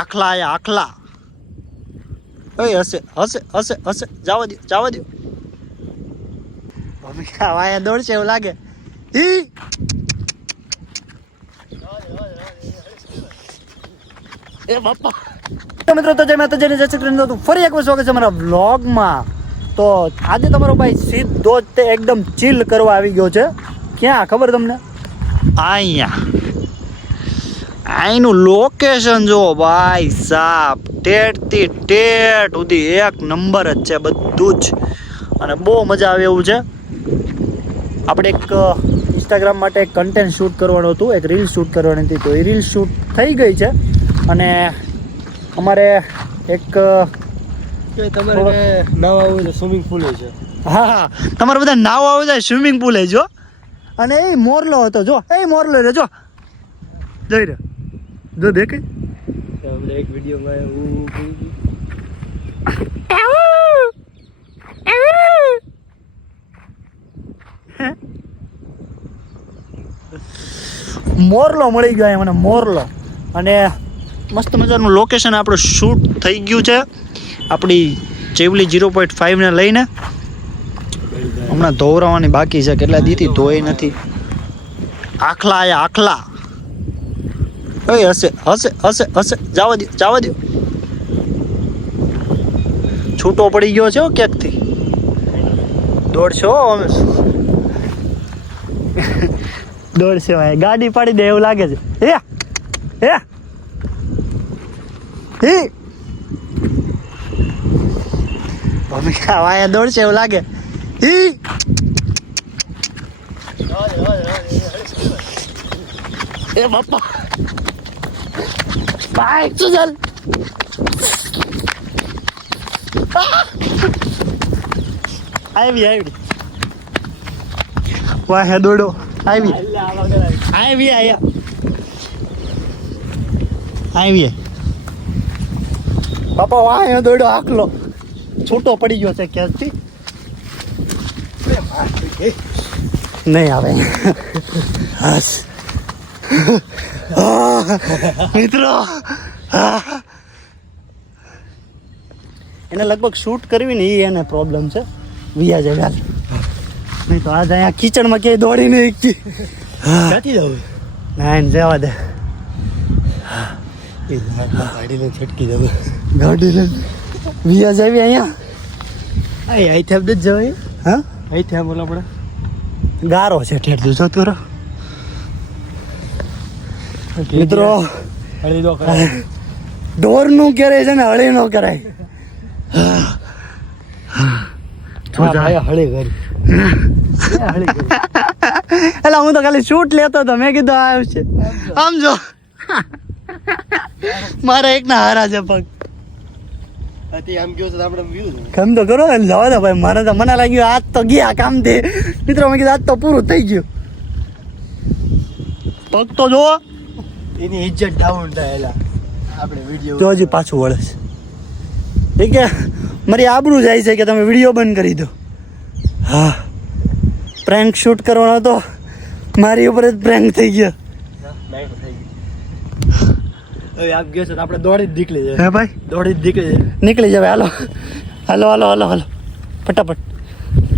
આખલા આયા આખલા. ઓય હસે હસે હસે હસે. જવા દો જવા દો. ભૂમિકા વાયા દોડશે એવું લાગે. ઈ એ બાપા. તો મિત્રો તો જય માતાજી જય શ્રી કૃષ્ણ. ફરી એક વાર સ્વાગત છે અમારા વ્લોગમાં. તો આજે તમારો ભાઈ સીધો જ તે એકદમ ચીલ કરવા આવી ગયો છે. ક્યાં ખબર તમને? અહીંયા અહીંનું લોકેશન જો ભાઈ સાહેબ, ટેટથી ટેટ સુધી એક નંબર જ છે બધું જ, અને બહુ મજા આવે એવું છે. આપણે એક ઇન્સ્ટાગ્રામ માટે એક કન્ટેન્ટ શૂટ કરવાનું હતું, એક રીલ શૂટ કરવાની હતી, તો એ રીલ શૂટ થઈ ગઈ છે. અને અમારે એક તમારે નાવા આવું તો સ્વિમિંગ પુલ છે. હા, તમારે બધા નાવા આવે છે સ્વિમિંગ પુલ જો. અને એ મોરલો હતો જો, એ મોરલો રે જો, જોઈ રહ્યો જો, દેખાય આપણે એક વિડીયોમાં મોરલો મળી ગયો મને, મોરલો. અને મસ્ત મજાનું લોકેશન આપણું શૂટ થઈ ગયું છે આપણી ચેવલી 0.5 ને લઈને. હમણાં ધોવરાવાની બાકી છે, કેટલા દીથી ધોઈ નથી. આખલા આયા આખલા. ઓય હસે હસે હસે હસે. જવા દો જવા દો. છૂટો પડી ગયો છે ક્યાંકથી. દોડશો અમે દોડશે ભાઈ, ગાડી પાડી દે એવું લાગે છે. હે ભૂમિકા વાયા દોડશે એવું લાગે. એ બાપા બાઈક તો ચાલ. આવી વાહે દોડો. આવી બાપા વાહે દોડો. આખલો છૂટો પડી ગયો છે ક્યાંથી, નહીં આવે. મિત્રો એને લગભગ શૂટ કરવી ને એ એને પ્રોબ્લેમ છે. વિયા જાય ગાલ, નહીં તો આજ અહીંયા કિચડમાં ક્યાંય દોડી નહીં એકથી. ક્યાંથી જવું? ના એને જવા દે. ગાડી લઈને છટકી જવું. ગાડી લઈને વિયા જાવી અહીંયા. અહીંથી આપણે જ જવાય. હા, અહીંથી આમ બોલો આપણે ગારો છે ઠેર જો તું. મિત્રો હળી દો કરાય. ઢોરનું કરે છે ને હળી નો કરાય. હળી કરી એટલે હું તો ખાલી શૂટ લેતો હતો, મેં કીધું આવશે. આમ જો મારા એક ના હારા છે પગ. આમ ગયો તો આપણે વ્યૂ કામ તો કરો ને, જવા દો ભાઈ. મારે તો મને લાગ્યું આજ તો ગયા કામથી. મિત્રો મેં કીધું આજ તો પૂરું થઈ ગયું. પગ તો જોવો, એની ઇજ્જત ડાઉન થાય. આપણે વિડીયો તો હજી પાછું વળે છે. ઠીક છે, મારી આબરૂ જાય છે કે તમે વિડીયો બંધ કરી દો. હા, પ્રેન્ક શૂટ કરવાનો હતો, મારી ઉપર જ પ્રેન્ક થઈ ગયો. હવે આપ ગયો છે તો આપણે દોડી જ નીકળી જાય. હે ભાઈ, દોડી જ નીકળી જાય. નીકળી જાવે. હાલો હાલો હાલો હાલો હાલો ફટાફટ.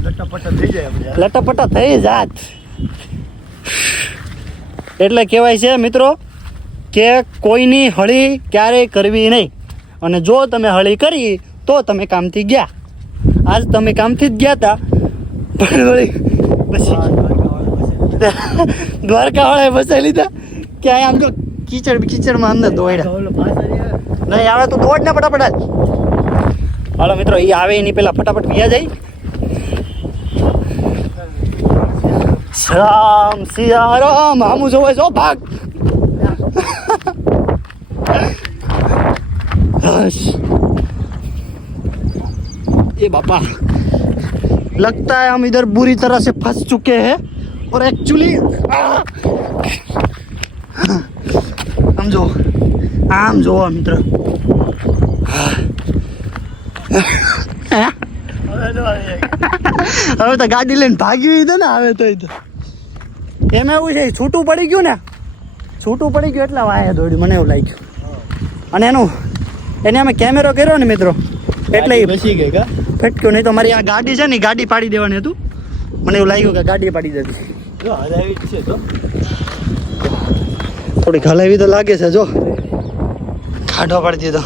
લટાપટા થઈ જાય આપણે. લટાપટા થઈ જાત. એટલે કહેવાય છે મિત્રો કે કોઈની હળી ક્યારેય કરવી નહીં. અને જો તમે હળી કરી તો તમે કામથી ગયા. આજ તમે કામથી જ ગયા હતા, પણ વળી પછી દ્વારકાવાળાએ બસાવી લીધા કે અહીંયા આમ તો કિચડમાં અંદર દોડ્યા. નહીં આવે તો દોડ ને ફટાફટ. હાલો મિત્રો, એ આવે એની પેલા ફટાફટ વ્યા જાય. રામ સિયા રામ. આમું જોવે છો ભાગ. ये बापा, लगता है हम इधर बुरी तरह से फंस चुके हैं. और एक्चुअली समझो आम जो मित्र હવે તો ગાડી લઈને ભાગી દે ને. હવે તો એમ એવું છે, છૂટું પડી ગયું ને, છૂટું પડી ગયું એટલે વાયા દોડ્યું. મને એવું લાગ્યું અને એને અમે કેમેરો કર્યો ને મિત્રો એટલે એ બચી ગઈ કા ફટક્યો, નહીં તો મારી આ ગાડી છે ને ઈ ગાડી પાડી દેવાની હતું. મને એવું લાગ્યું કે ગાડી પાડી દેતી. જો હલાવી જ છે તો થોડીક હલાવી તો લાગે છે. જો ખાડો પાડી દીધો,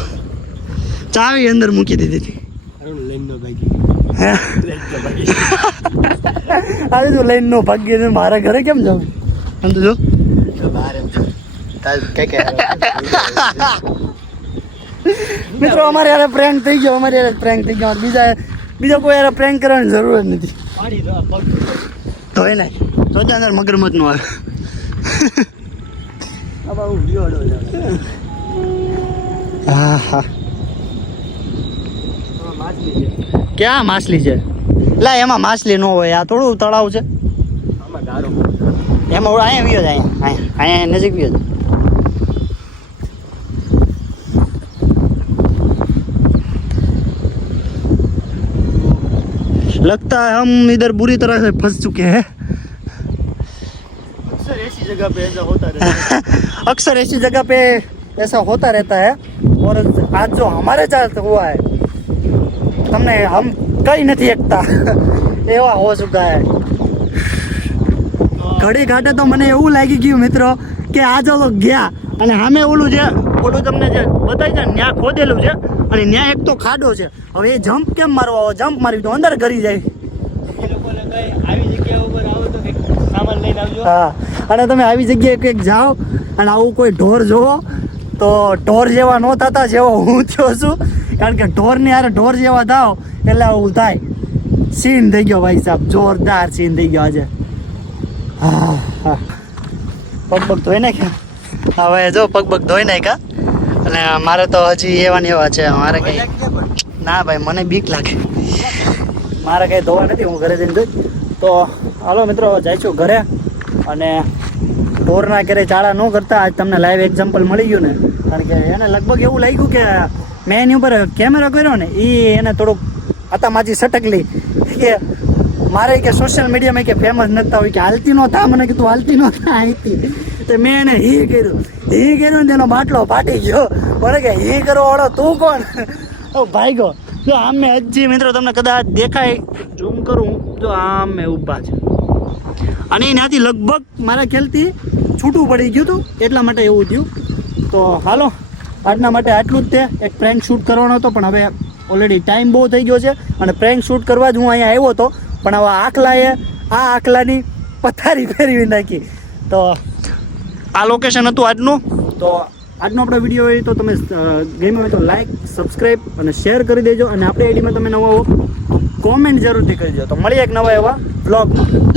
ચાવી અંદર મૂકી દીધી હતી. અરુણ લઈને નો ભાગી હે લઈને તો ભાગી આજે તું લઈને નો ભાગી છે, મારા ઘરે કેમ જાવ? આમ તો જો તો બહાર એમ છે તાર કે મિત્રો અમારે યાર પ્રેન્ક થઈ ગયો, અમારે યાર પ્રેન્ક થઈ ગયો. બીજા કોઈ યાર પ્રેન્ક કરવાની જરૂર જ નથી. પાણી તો પગ તો એ નાખ સોજા અંદર મગરમચ્છ નો આવે. આ બહુ વિયોડો છે હા હા માછલી છે ક્યાં માછલી છે? લા એમાં માછલી ન હોય, આ થોડું તળાવ છે આમાં ગારો એમાં. અહીંયા વિયો જાય, અહીંયા નજીક વિયો જાય. लगता है हम इधर बुरी तरह से फंस चुके हैं. अक्सर ऐसी जगह पे ऐसा होता रहता है अक्सर ऐसी जगह पे ऐसा होता रहता है और आज जो हमारे साथ हुआ है हमने हम कहीं नहीं एकता એવા હો ચુકા હે. ઘડી ઘાટે તો મને એવું લાગી ગયું મિત્રો કે આ જો ગયા અને સામે ઓલું તમને જે બતાવી છે ત્યાં ખોદેલું છે અને ત્યાં એક તો ખાડો છે. હવે એ જમ્પ કેમ મારવા આવે? જમ્પ મારી તો અંદર કરી જાય. એ લોકોને કઈ આવી જગ્યા ઉપર આવો તો કંઈક સામાન લઈને આવજો હા, અને તમે આવી જગ્યાએ કંઈક જાઓ અને આવું કોઈ ઢોર જોવો તો ઢોર જેવા ન થતા જેવો હું થયો છું. કારણ કે ઢોરની યાર ઢોર જેવા થાવ એટલે આવું થાય. સીન થઈ ગયો ભાઈ સાહેબ, જોરદાર સીન થઈ ગયો આજે. હા હા પગ ધોઈ નાખ્યા. હવે જો પગ ધોઈ નાખ્યા અને મારે તો હજી એવા ને એવા છે. મારે કંઈ ના ભાઈ, મને બીક લાગે. મારે કંઈ ધોવા નથી, હું ઘરે જઈને ધોઈ. તો હાલો મિત્રો જઈશું ઘરે. અને ઢોરના ક્યારેય ચાળા ન કરતા આજ તમને લાઈવ એક્ઝામ્પલ મળી ગયું ને. કારણ કે એને લગભગ એવું લાગ્યું કે મેં એની ઉપર કેમેરો કર્યો ને એ એને થોડુંક આતામાજી સટકલી કે મારે કે સોશિયલ મીડિયામાં કે ફેમસ નતા હોય કે હાલતી ન થા. મને કીધું હાલતી ન થા અહીંથી. તો મેં એને હી કર્યું ને તેનો બાટલો ફાટી ગયો. મને કે હી કરો વાળો તું કોણ? ભાઈ ગયો જો આમ મેં હજી મિત્રો તમને કદાચ દેખાય ઝૂમ કરું જો આમ મેં ઊભા છે અને એનાથી લગભગ મારા ખ્યાલથી છૂટું પડી ગયું હતું એટલા માટે એવું થયું. તો હાલો આજના માટે આટલું જ. તે એક પ્રેન્ક શૂટ કરવાનો હતો પણ હવે ઓલરેડી ટાઈમ બહુ થઈ ગયો છે અને પ્રેન્ક શૂટ કરવા જ હું અહીંયા આવ્યો હતો પણ હવે આ આખલાની પથારી ફેરવી નાખી. તો આ લોકેશન હતું આજનું. તો આજનો આપણો વિડીયો હોય તો તમે ગમ્યો હોય તો લાઈક, સબસ્ક્રાઈબ અને શેર કરી દેજો. અને આપણી આઈડીમાં તમે નવા હો તો કોમેન્ટ જરૂરથી કરી દેજો. તો મળીએ એક નવા એવા વ્લોગમાં.